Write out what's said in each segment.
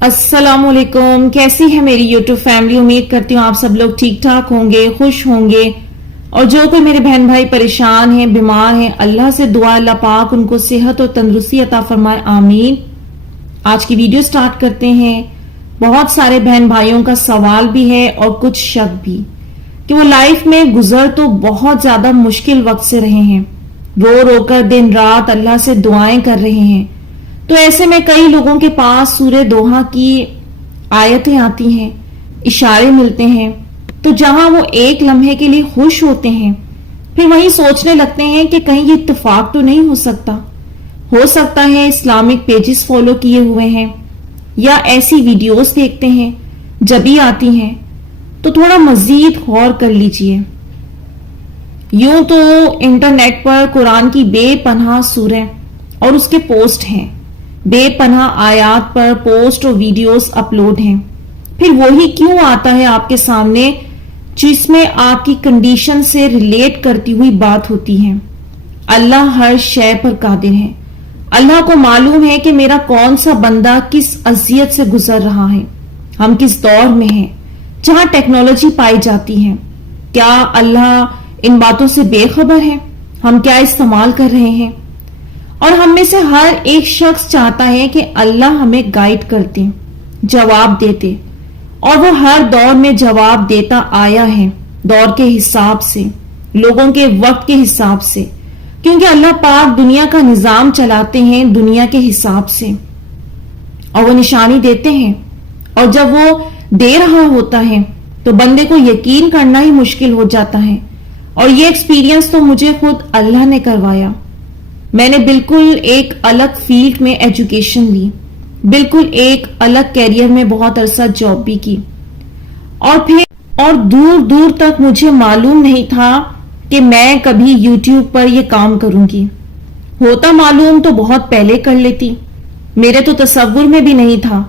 السلام علیکم، کیسی ہے میری یوٹیوب فیملی؟ امید کرتی ہوں آپ سب لوگ ٹھیک ٹھاک ہوں گے، خوش ہوں گے، اور جو کوئی میرے بہن بھائی پریشان ہیں، بیمار ہیں، اللہ سے دعا اللہ پاک ان کو صحت اور تندرستی عطا فرمائے، آمین۔ آج کی ویڈیو سٹارٹ کرتے ہیں۔ بہت سارے بہن بھائیوں کا سوال بھی ہے اور کچھ شک بھی کہ وہ لائف میں گزر تو بہت زیادہ مشکل وقت سے رہے ہیں، رو رو کر دن رات اللہ سے دعائیں کر رہے ہیں، تو ایسے میں کئی لوگوں کے پاس سورہ دوحہ کی آیتیں آتی ہیں، اشارے ملتے ہیں، تو جہاں وہ ایک لمحے کے لیے خوش ہوتے ہیں، پھر وہیں سوچنے لگتے ہیں کہ کہیں یہ اتفاق تو نہیں ہو سکتا ہے اسلامک پیجز فالو کیے ہوئے ہیں یا ایسی ویڈیوز دیکھتے ہیں جبھی آتی ہیں، تو تھوڑا مزید غور کر لیجئے۔ یوں تو انٹرنیٹ پر قرآن کی بے پناہ سورہ اور اس کے پوسٹ ہیں، بے پناہ آیات پر پوسٹ اور ویڈیوز اپلوڈ ہیں، پھر وہی کیوں آتا ہے آپ کے سامنے جس میں آپ کی کنڈیشن سے ریلیٹ کرتی ہوئی بات ہوتی ہے؟ اللہ ہر شے پر قادر ہے، اللہ کو معلوم ہے کہ میرا کون سا بندہ کس اذیت سے گزر رہا ہے، ہم کس دور میں ہیں جہاں ٹیکنالوجی پائی جاتی ہے۔ کیا اللہ ان باتوں سے بے خبر ہے؟ ہم کیا استعمال کر رہے ہیں؟ اور ہم میں سے ہر ایک شخص چاہتا ہے کہ اللہ ہمیں گائیڈ کرتے، جواب دیتے، اور وہ ہر دور میں جواب دیتا آیا ہے، دور کے حساب سے، لوگوں کے وقت کے حساب سے، کیونکہ اللہ پاک دنیا کا نظام چلاتے ہیں دنیا کے حساب سے، اور وہ نشانی دیتے ہیں، اور جب وہ دے رہا ہوتا ہے تو بندے کو یقین کرنا ہی مشکل ہو جاتا ہے۔ اور یہ ایکسپیرینس تو مجھے خود اللہ نے کروایا۔ میں نے بالکل ایک الگ فیلڈ میں ایجوکیشن لی، بالکل ایک الگ کیریئر میں بہت عرصہ جاب بھی کی، اور دور دور تک مجھے معلوم نہیں تھا کہ میں کبھی یوٹیوب پر یہ کام کروں گی۔ ہوتا معلوم تو بہت پہلے کر لیتی، میرے تو تصور میں بھی نہیں تھا۔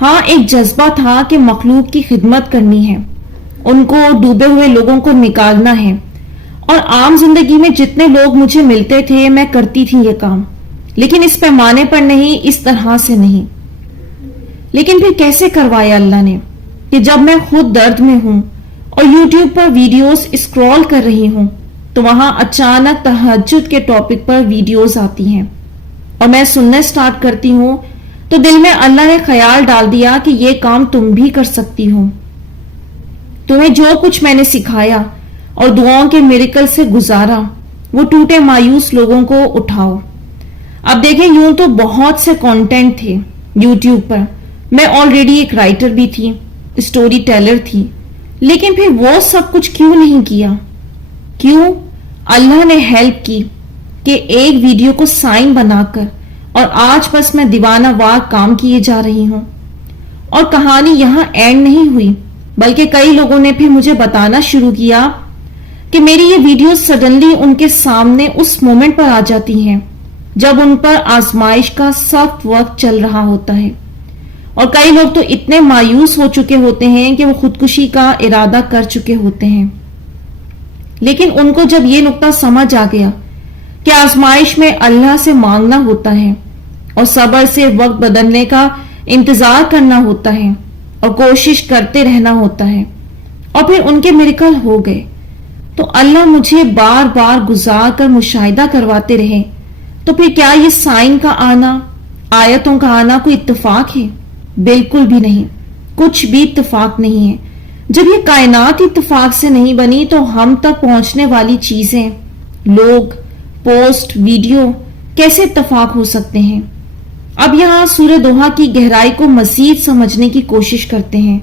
ہاں، ایک جذبہ تھا کہ مخلوق کی خدمت کرنی ہے، ان کو ڈوبے ہوئے لوگوں کو نکالنا ہے، اور عام زندگی میں جتنے لوگ مجھے ملتے تھے میں کرتی تھی یہ کام، لیکن اس پیمانے پر نہیں، اس طرح سے نہیں۔ لیکن پھر کیسے کروایا اللہ نے کہ جب میں خود درد میں ہوں اور یوٹیوب پر ویڈیوز اسکرول کر رہی ہوں تو وہاں اچانک تہجد کے ٹاپک پر ویڈیوز آتی ہیں، اور میں سننے سٹارٹ کرتی ہوں تو دل میں اللہ نے خیال ڈال دیا کہ یہ کام تم بھی کر سکتی ہو۔ تمہیں جو کچھ میں نے سکھایا اور دعاؤں کے میریکل سے گزارا، وہ ٹوٹے مایوس لوگوں کو اٹھاؤ۔ اب دیکھیں، یوں تو بہت سے کانٹینٹ تھے یوٹیوب پر، میں آلریڈی ایک رائٹر بھی تھی، اسٹوری ٹیلر تھی، لیکن پھر وہ سب کچھ کیوں نہیں کیا؟ کیوں؟ اللہ نے ہیلپ کی کہ ایک ویڈیو کو سائن بنا کر، اور آج بس میں دیوانہ وار کام کیے جا رہی ہوں۔ اور کہانی یہاں اینڈ نہیں ہوئی، بلکہ کئی لوگوں نے پھر مجھے بتانا شروع کیا کہ میری یہ ویڈیوز سڈنلی ان کے سامنے اس مومنٹ پر آ جاتی ہیں جب ان پر آزمائش کا سخت وقت چل رہا ہوتا ہے، اور کئی لوگ تو اتنے مایوس ہو چکے ہوتے ہیں کہ وہ خودکشی کا ارادہ کر چکے ہوتے ہیں، لیکن ان کو جب یہ نقطہ سمجھ آ گیا کہ آزمائش میں اللہ سے مانگنا ہوتا ہے اور صبر سے وقت بدلنے کا انتظار کرنا ہوتا ہے اور کوشش کرتے رہنا ہوتا ہے، اور پھر ان کے میریکل ہو گئے، تو اللہ مجھے بار بار گزار کر مشاہدہ کرواتے رہے۔ تو پھر کیا یہ سائن کا آنا، آیتوں کا آنا کوئی اتفاق ہے؟ بالکل بھی نہیں، کچھ بھی اتفاق نہیں ہے۔ جب یہ کائنات اتفاق سے نہیں بنی تو ہم تک پہنچنے والی چیزیں، لوگ، پوسٹ، ویڈیو کیسے اتفاق ہو سکتے ہیں؟ اب یہاں سورہ دوحہ کی گہرائی کو مزید سمجھنے کی کوشش کرتے ہیں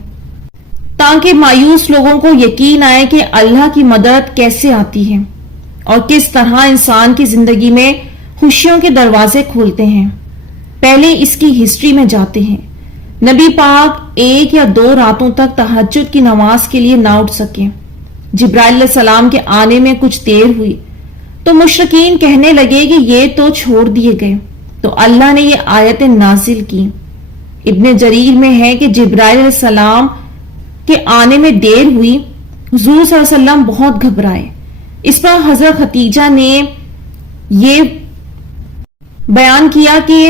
تاکہ مایوس لوگوں کو یقین آئے کہ اللہ کی مدد کیسے آتی ہے اور کس طرح انسان کی زندگی میں خوشیوں کے دروازے کھولتے ہیں۔ پہلے اس کی ہسٹری میں جاتے ہیں۔ نبی پاک 1 یا 2 راتوں تک تہجد کی نماز کے لیے نہ اٹھ سکے۔ جبرائیل علیہ السلام کے آنے میں کچھ دیر ہوئی تو مشرکین کہنے لگے کہ یہ تو چھوڑ دیے گئے، تو اللہ نے یہ آیتیں نازل کی۔ ابن جریر میں ہے کہ جبرائیل علیہ السلام کے آنے میں دیر ہوئی، حضور صلی اللہ علیہ وسلم بہت گھبرائے۔ اس پر حضرت خدیجہ نے یہ بیان کیا کہ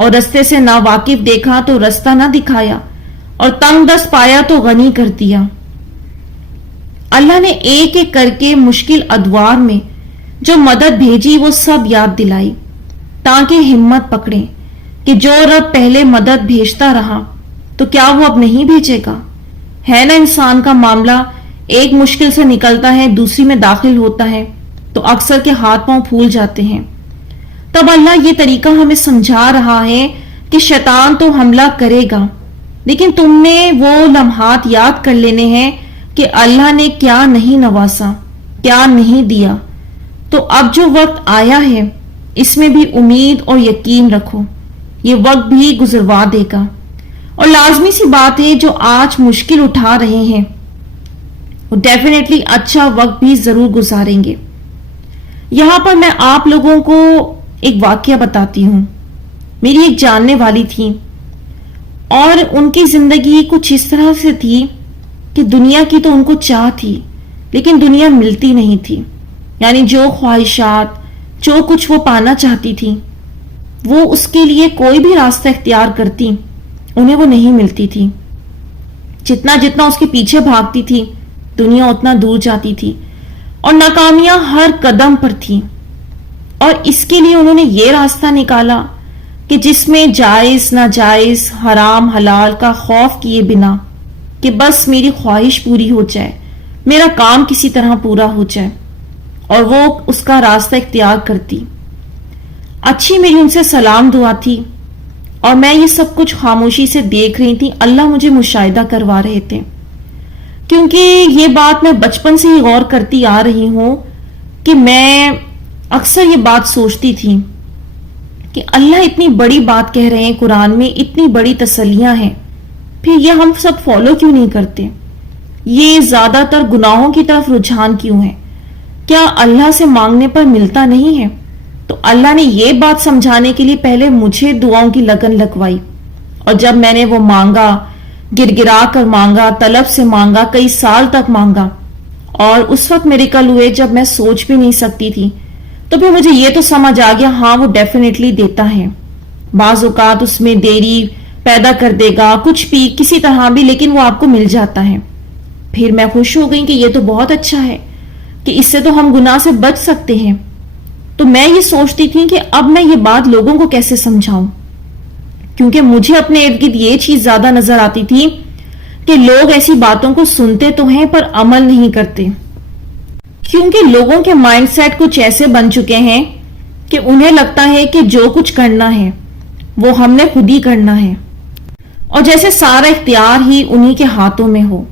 اور رستے سے ناواقف دیکھا تو رستہ نہ دکھایا، اور تنگ دست پایا تو غنی کر دیا۔ اللہ نے ایک ایک کر کے مشکل ادوار میں جو مدد بھیجی وہ سب یاد دلائی، تاکہ ہمت پکڑیں کہ جو رب پہلے مدد بھیجتا رہا تو کیا وہ اب نہیں بھیجے گا؟ ہے نا انسان کا معاملہ، ایک مشکل سے نکلتا ہے دوسری میں داخل ہوتا ہے تو اکثر کے ہاتھ پاؤں پھول جاتے ہیں۔ تب اللہ یہ طریقہ ہمیں سمجھا رہا ہے کہ شیطان تو حملہ کرے گا، لیکن تم نے وہ لمحات یاد کر لینے ہیں کہ اللہ نے کیا نہیں نوازا، کیا نہیں دیا۔ تو اب جو وقت آیا ہے اس میں بھی امید اور یقین رکھو، یہ وقت بھی گزروا دے گا۔ اور لازمی سی بات ہے جو آج مشکل اٹھا رہے ہیں وہ ڈیفینیٹلی اچھا وقت بھی ضرور گزاریں گے۔ یہاں پر میں آپ لوگوں کو ایک واقعہ بتاتی ہوں۔ میری ایک جاننے والی تھی اور ان کی زندگی کچھ اس طرح سے تھی کہ دنیا کی تو ان کو چاہ تھی لیکن دنیا ملتی نہیں تھی، یعنی جو خواہشات جو کچھ وہ پانا چاہتی تھی وہ اس کے لیے کوئی بھی راستہ اختیار کرتی انہیں وہ نہیں ملتی تھی۔ جتنا جتنا اس کے پیچھے بھاگتی تھی دنیا اتنا دور جاتی تھی، اور ناکامیاں ہر قدم پر تھیں۔ اور اس کے لیے انہوں نے یہ راستہ نکالا کہ جس میں جائز ناجائز حرام حلال کا خوف کیے بنا کہ بس میری خواہش پوری ہو جائے، میرا کام کسی طرح پورا ہو جائے، اور وہ اس کا راستہ اختیار کرتی۔ اچھی میری ان سے سلام دعا تھی اور میں یہ سب کچھ خاموشی سے دیکھ رہی تھی۔ اللہ مجھے مشاہدہ کروا رہے تھے، کیونکہ یہ بات میں بچپن سے ہی غور کرتی آ رہی ہوں کہ میں اکثر یہ بات سوچتی تھی کہ اللہ اتنی بڑی بات کہہ رہے ہیں قرآن میں، اتنی بڑی تسلیاں ہیں، پھر یہ ہم سب فالو کیوں نہیں کرتے؟ یہ زیادہ تر گناہوں کی طرف رجحان کیوں ہے؟ کیا اللہ سے مانگنے پر ملتا نہیں ہے؟ تو اللہ نے یہ بات سمجھانے کے لیے پہلے مجھے دعاؤں کی لگن لگوائی، اور جب میں نے وہ مانگا، گر گرا کر مانگا، طلب سے مانگا، کئی سال تک مانگا، اور اس وقت میریکل ہوئے جب میں سوچ بھی نہیں سکتی تھی، تو پھر مجھے یہ تو سمجھ آ گیا ہاں وہ ڈیفینیٹلی دیتا ہے۔ بعض اوقات اس میں دیری پیدا کر دے گا کچھ بھی کسی طرح بھی، لیکن وہ آپ کو مل جاتا ہے۔ پھر میں خوش ہو گئی کہ یہ تو بہت اچھا ہے کہ اس سے تو ہم گناہ سے بچ سکتے ہیں۔ تو میں یہ سوچتی تھی کہ اب میں یہ بات لوگوں کو کیسے سمجھاؤں، کیونکہ مجھے اپنے ارد گرد یہ چیز زیادہ نظر آتی تھی کہ لوگ ایسی باتوں کو سنتے تو ہیں پر عمل نہیں کرتے، کیونکہ لوگوں کے مائنڈ سیٹ کچھ ایسے بن چکے ہیں کہ انہیں لگتا ہے کہ جو کچھ کرنا ہے وہ ہم نے خود ہی کرنا ہے، اور جیسے سارا اختیار ہی انہی کے ہاتھوں میں ہو۔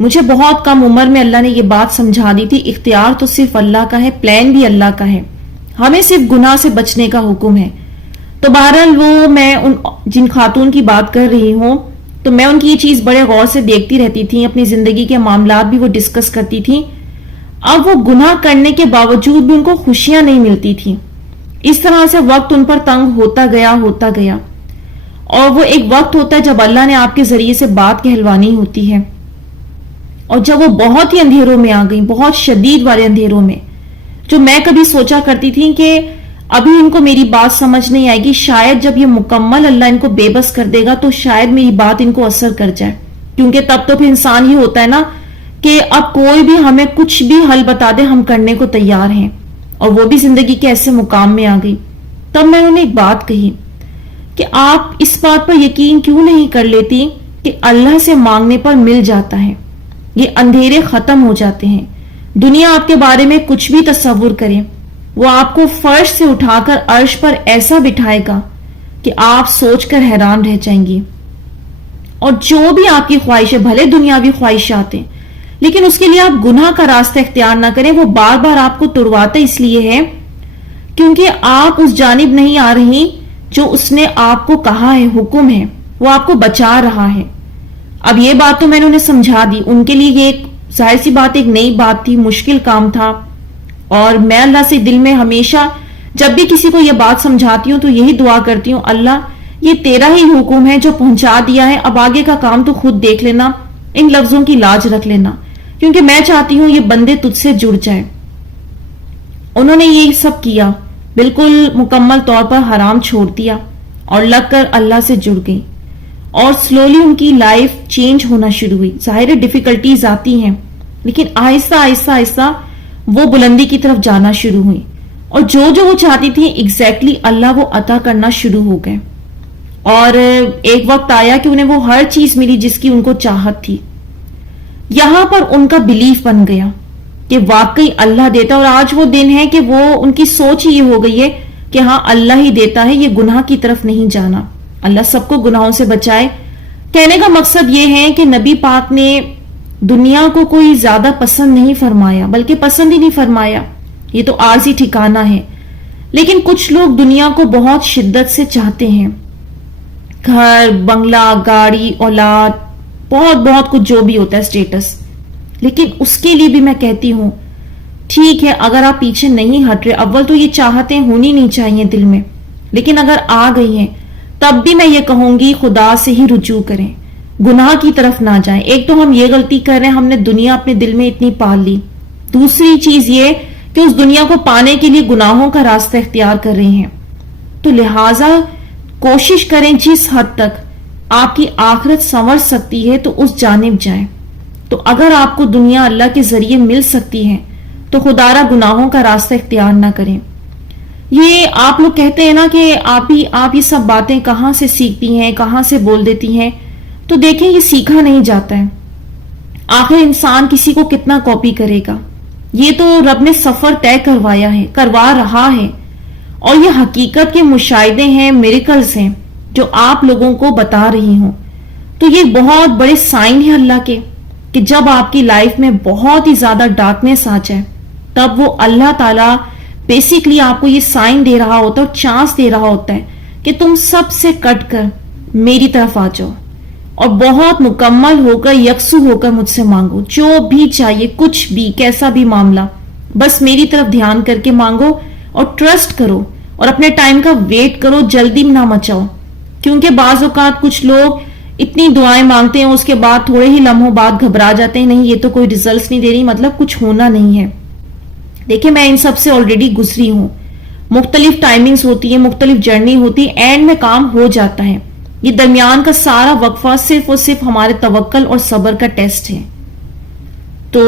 مجھے بہت کم عمر میں اللہ نے یہ بات سمجھا دی تھی، اختیار تو صرف اللہ کا ہے، پلان بھی اللہ کا ہے، ہمیں صرف گناہ سے بچنے کا حکم ہے۔ تو بہرحال وہ میں جن خاتون کی بات کر رہی ہوں تو میں ان کی یہ چیز بڑے غور سے دیکھتی رہتی تھی، اپنی زندگی کے معاملات بھی وہ ڈسکس کرتی تھی۔ اب وہ گناہ کرنے کے باوجود بھی ان کو خوشیاں نہیں ملتی تھی، اس طرح سے وقت ان پر تنگ ہوتا گیا، اور وہ ایک وقت ہوتا ہے جب اللہ نے آپ کے ذریعے سے بات کہلوانی ہوتی ہے، اور جب وہ بہت ہی اندھیروں میں آ گئی، بہت شدید والے اندھیروں میں، جو میں کبھی سوچا کرتی تھی کہ ابھی ان کو میری بات سمجھ نہیں آئے گی، شاید جب یہ مکمل اللہ ان کو بے بس کر دے گا تو شاید میری بات ان کو اثر کر جائے، کیونکہ تب تو پھر انسان ہی ہوتا ہے نا کہ اب کوئی بھی ہمیں کچھ بھی حل بتا دے ہم کرنے کو تیار ہیں، اور وہ بھی زندگی کے ایسے مقام میں آ گئی۔ تب میں انہوں نے ایک بات کہی کہ آپ اس بات پر یقین کیوں نہیں کر لیتی کہ اللہ سے مانگنے پر مل جاتا ہے، یہ اندھیرے ختم ہو جاتے ہیں۔ دنیا آپ کے بارے میں کچھ بھی تصور کرے، وہ آپ کو فرش سے اٹھا کر عرش پر ایسا بٹھائے گا کہ آپ سوچ کر حیران رہ جائیں گی، اور جو بھی آپ کی خواہش ہے، بھلے دنیاوی خواہشات ہیں، لیکن اس کے لیے آپ گناہ کا راستہ اختیار نہ کریں، وہ بار بار آپ کو تڑواتا اس لیے ہے کیونکہ آپ اس جانب نہیں آ رہی جو اس نے آپ کو کہا ہے، حکم ہے، وہ آپ کو بچا رہا ہے۔ اب یہ بات تو میں نے انہیں سمجھا دی، ان کے لیے یہ ایک ظاہر سی بات ایک نئی بات تھی، مشکل کام تھا، اور میں اللہ سے دل میں ہمیشہ جب بھی کسی کو یہ بات سمجھاتی ہوں تو یہی دعا کرتی ہوں، اللہ یہ تیرا ہی حکم ہے جو پہنچا دیا ہے، اب آگے کا کام تو خود دیکھ لینا، ان لفظوں کی لاج رکھ لینا، کیونکہ میں چاہتی ہوں یہ بندے تجھ سے جڑ جائیں۔ انہوں نے یہ سب کیا، بالکل مکمل طور پر حرام چھوڑ دیا، اور لگ کر اللہ سے جڑ گئی اور سلولی ان کی لائف چینج ہونا شروع ہوئی. ظاہر ڈیفیکلٹیز آتی ہیں لیکن آہستہ آہستہ آہستہ وہ بلندی کی طرف جانا شروع ہوئی اور جو وہ چاہتی تھی ایگزیکٹلی اللہ وہ عطا کرنا شروع ہو گئے. اور ایک وقت آیا کہ انہیں وہ ہر چیز ملی جس کی ان کو چاہت تھی. یہاں پر ان کا بلیف بن گیا کہ واقعی اللہ دیتا. اور آج وہ دن ہے کہ وہ ان کی سوچ یہ ہو گئی ہے کہ ہاں اللہ ہی دیتا ہے, یہ گناہ کی طرف نہیں جانا. اللہ سب کو گناہوں سے بچائے. کہنے کا مقصد یہ ہے کہ نبی پاک نے دنیا کو کوئی زیادہ پسند نہیں فرمایا, بلکہ پسند ہی نہیں فرمایا. یہ تو عارضی ٹھکانہ ہے. لیکن کچھ لوگ دنیا کو بہت شدت سے چاہتے ہیں, گھر, بنگلہ, گاڑی, اولاد, بہت بہت کچھ جو بھی ہوتا ہے اسٹیٹس. لیکن اس کے لیے بھی میں کہتی ہوں ٹھیک ہے اگر آپ پیچھے نہیں ہٹ رہے, اول تو یہ چاہتیں ہونی نہیں چاہیے دل میں, لیکن اگر آ گئی ہیں تب بھی میں یہ کہوں گی خدا سے ہی رجوع کریں, گناہ کی طرف نہ جائیں. ایک تو ہم یہ غلطی کر رہے ہیں, ہم نے دنیا اپنے دل میں اتنی پال لی. دوسری چیز یہ کہ اس دنیا کو پانے کے لیے گناہوں کا راستہ اختیار کر رہے ہیں. تو لہٰذا کوشش کریں جس حد تک آپ کی آخرت سنور سکتی ہے تو اس جانب جائیں. تو اگر آپ کو دنیا اللہ کے ذریعے مل سکتی ہے تو خدارا گناہوں کا راستہ اختیار نہ کریں. یہ آپ لوگ کہتے ہیں نا کہ آپ یہ سب باتیں کہاں سے سیکھتی ہیں, کہاں سے بول دیتی ہیں. تو دیکھیں یہ سیکھا نہیں جاتا ہے. آخر انسان کسی کو کتنا کاپی کرے گا. یہ تو رب نے سفر طے کروایا ہے, کروا رہا ہے, اور یہ حقیقت کے مشاہدے ہیں, میریکلز ہیں جو آپ لوگوں کو بتا رہی ہوں. تو یہ بہت بڑے سائن ہیں اللہ کے کہ جب آپ کی لائف میں بہت ہی زیادہ ڈارکنیس آ جائے تب وہ اللہ تعالیٰ بیسیکلی آپ کو یہ سائن دے رہا ہوتا ہے اور چانس دے رہا ہوتا ہے کہ تم سب سے کٹ کر میری طرف آ جاؤ اور بہت مکمل ہو کر, یکسو ہو کر مجھ سے مانگو جو بھی چاہیے, کچھ بھی, کیسا بھی معاملہ, بس میری طرف دھیان کر کے مانگو اور ٹرسٹ کرو اور اپنے ٹائم کا ویٹ کرو, جلدی نہ مچاؤ. کیونکہ بعض اوقات کچھ لوگ اتنی دعائیں مانگتے ہیں اس کے بعد تھوڑے ہی لمحوں بعد گھبرا جاتے ہیں, نہیں یہ تو کوئی ریزلٹس نہیں دے رہی, مطلب کچھ ہونا نہیں ہے. دیکھیں میں ان سب سے آلریڈی گزری ہوں. مختلف ٹائمنگز ہوتی ہیں, مختلف جرنی ہوتی ہے, اینڈ میں کام ہو جاتا ہے. یہ درمیان کا سارا وقفہ صرف اور صرف ہمارے توکل اور صبر کا ٹیسٹ ہے. تو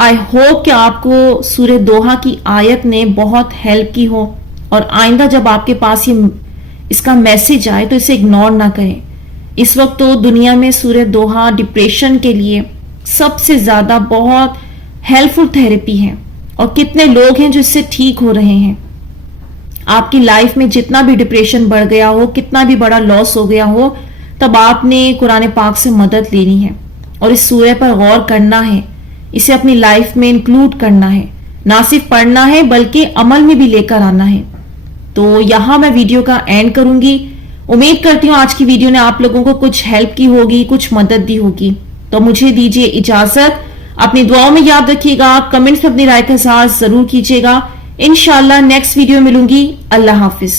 آئی ہوپ کہ آپ کو سورہ دوحہ کی آیت نے بہت ہیلپ کی ہو, اور آئندہ جب آپ کے پاس اس کا میسج آئے تو اسے اگنور نہ کریں. اس وقت تو دنیا میں سورہ دوحہ ڈپریشن کے لیے سب سے زیادہ بہت ہیلپ فل تھراپی ہے, اور کتنے لوگ ہیں جو اس سے ٹھیک ہو رہے ہیں. آپ کی لائف میں جتنا بھی ڈپریشن بڑھ گیا ہو, کتنا بھی بڑا لاس ہو گیا ہو, تب آپ نے قرآن پاک سے مدد لینی ہے اور اس سورہ پر غور کرنا ہے, اسے اپنی لائف میں انکلوڈ کرنا ہے, نہ صرف پڑھنا ہے بلکہ عمل میں بھی لے کر آنا ہے. تو یہاں میں ویڈیو کا اینڈ کروں گی. امید کرتی ہوں آج کی ویڈیو نے آپ لوگوں کو کچھ ہیلپ کی ہوگی, کچھ مدد دی ہوگی. تو مجھے دیجیے اجازت, اپنی دعاؤں میں یاد رکھیے گا, کمنٹس میں اپنی رائے کا اظہار ضرور کیجیے گا. انشاءاللہ نیکسٹ ویڈیو ملوں گی. اللہ حافظ.